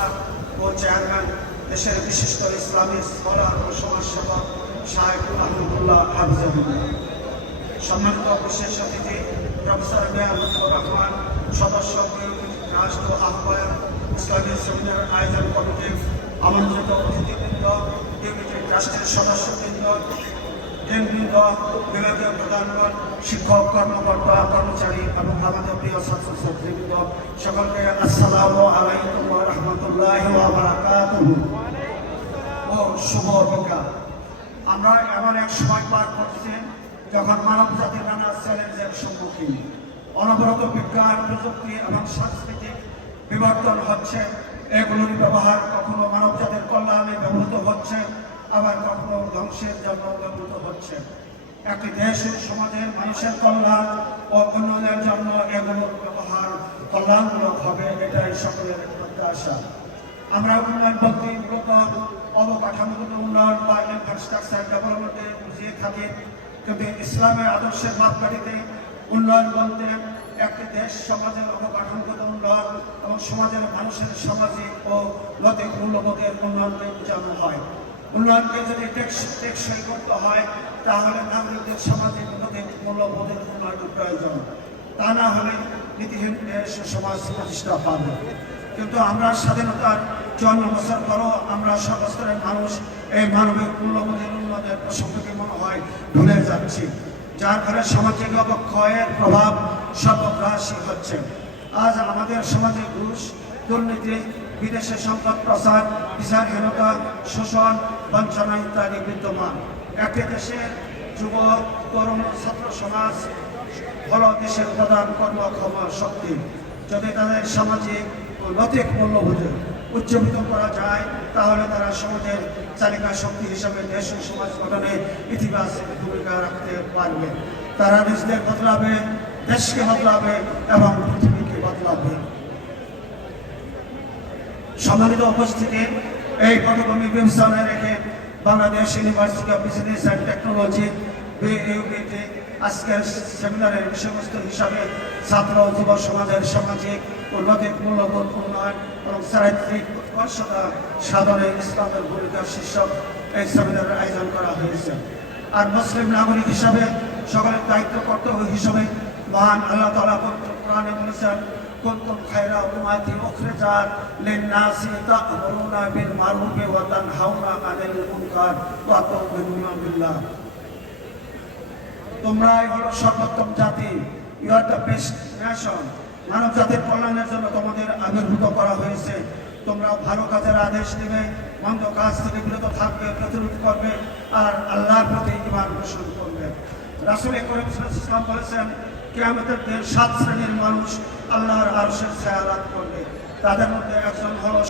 উপদেষ্টা ও চেয়ারম্যান, দেশের বিশিষ্ট ইসলামী স্কলার ও সমাজসেবক শাহেখ আহমদুল্লাহ হাফিজাহুল্লাহ, সম্মানিত বিশেষ অতিথি প্রফেসর মিয়া লুৎফর রহমান, সদস্য রাষ্ট্র আহ্বায়ক, ইসলামী সেমিনার আয়োজন কমিটি, আমন্ত্রিত অতিথিবৃন্দ, ইউনিটের ট্রাস্টের সদস্যবৃন্দ, কেন্দ্রীয় বিভাগীয় প্রধানগণ, শিক্ষক, কর্মকর্তা, কর্মচারী এবং আমাদের প্রিয় ছাত্রছাত্রীবৃন্দ, সকলকে আসসালামু আলাইকুম ওয়া রাহমাতুল্লাহি ওয়া বারাকাতুহু ও শুভ বিকাল। আমরা এমন এক সময় পার করছি যখন মানব জাতির নানা চ্যালেঞ্জের সম্মুখীন। অনবরত বিজ্ঞান, প্রযুক্তি এবং সাংস্কৃতিক বিবর্তন হচ্ছে। এগুলোর ব্যবহার কখনো মানব জাতির কল্যাণে ব্যবহৃত হচ্ছে, আবার কখনো ধ্বংসের জন্য ব্যবহৃত হচ্ছে। একটি দেশ ও সমাজের মানুষের কল্যাণ ও উন্নয়নের জন্য এগুলোর ব্যবহার কল্যাণমূলক হবে, এটাই সকলের প্রত্যাশা। আমরা উন্নয়ন বলতে মূলত অবকাঠামোগত উন্নয়ন বা ইনফ্রাস্ট্রাকচার ডেভেলপমেন্টে বুঝিয়ে থাকি, কিন্তু ইসলামের আদর্শের মাপকাঠিতে উন্নয়ন বলতে একটি দেশ সমাজের অবকাঠামোগত উন্নয়ন এবং সমাজের মানুষের সামাজিক ও নৈতিক মূল্যবোধের উন্নয়নকে বোঝানো হয়। উন্নয়নকে যদি টেকসই করতে হয়, তাহলে নাগরিকদের সামাজিক নৈতিক মূল্যবোধের উন্নয়নের প্রয়োজন। তা না হলে নীতিহীন দেশ সমাজ প্রতিষ্ঠা পাবে। কিন্তু আমরা স্বাধীনতার 54 বছর পরও আমরা সর্বস্তরের মানুষ এই মানবিক মূল্যবোধের উন্নয়নের প্রসঙ্গকে মনে হয় ভুলে যাচ্ছি, যার ফলে সামাজিক অবক্ষয়ের প্রভাব সর্বগ্রাসী হচ্ছে। আজ আমাদের সমাজে ঘুষ, দুর্নীতি, বিদেশে সম্পদ প্রসার, বিচারহীনতা, শোষণ, বঞ্চনা ইত্যাদি বিদ্যমান। একটি দেশের যুব, তরুণ, ছাত্র সমাজ হল দেশের প্রধান কর্মক্ষম শক্তি। যদি তাদের সামাজিক ও নৈতিক মূল্যবোধে উজ্জীবিত করা যায়, তাহলে তারা সমাজের চালিকা শক্তি হিসেবে দেশ ও সমাজ গঠনে ইতিবাচক ভূমিকা রাখতে পারবে। তারা নিজেদের বদলাবে, দেশকে বদলাবে এবং পৃথিবীকে বদলাবে। সম্মানিত উপস্থিতি, এই পটভূমি বিবেচনায় রেখে Bangladesh university of business and technology BUBT আজকের সেমিনারের বিষয়বস্তু হিসাবে ছাত্র ও যুব সমাজের সামাজিক ও নৈতিক মূল্যবোধ উন্নয়ন এবং চারিত্রিক উৎকর্ষতা সাধনে ইসলামের ভূমিকা শীর্ষক এই সেমিনারের আয়োজন করা হয়েছে। আর মুসলিম নাগরিক হিসাবে সকলের দায়িত্ব কর্তব্য হিসাবে মহান আল্লাহ তাআলা কোরআনে বলেছেন, কুনতুম খায়রা উম্মাতিন উখরিজাত লিন-নাসি তা'মুরুনা বিল মারুফি ওয়া তানহাউনা আনিল মুনকার ওয়া তু'মিনুনা বিল্লাহ। তোমরাই হলো সর্বোত্তম জাতি, you are the best nation. মানব জাতির কল্যাণের জন্য তোমাদের আবির্ভূত করা হয়েছে। তোমরা ভালো কাজের আদেশ দিবে, মন্দ কাজ থেকে বিরত থাকবে, প্রতিরোধ করবে আর আল্লাহর প্রতি ঈমান পোষণ করবে। রাসূল করিম সাল্লাল্লাহু আলাইহি ওয়াসাল্লাম বলেছেন, কিয়ামতের দিন 7 শ্রেণীর মানুষ আল্লাহর আরশের ছায়া লাভ করবে। তাদের মধ্যে একজন হলো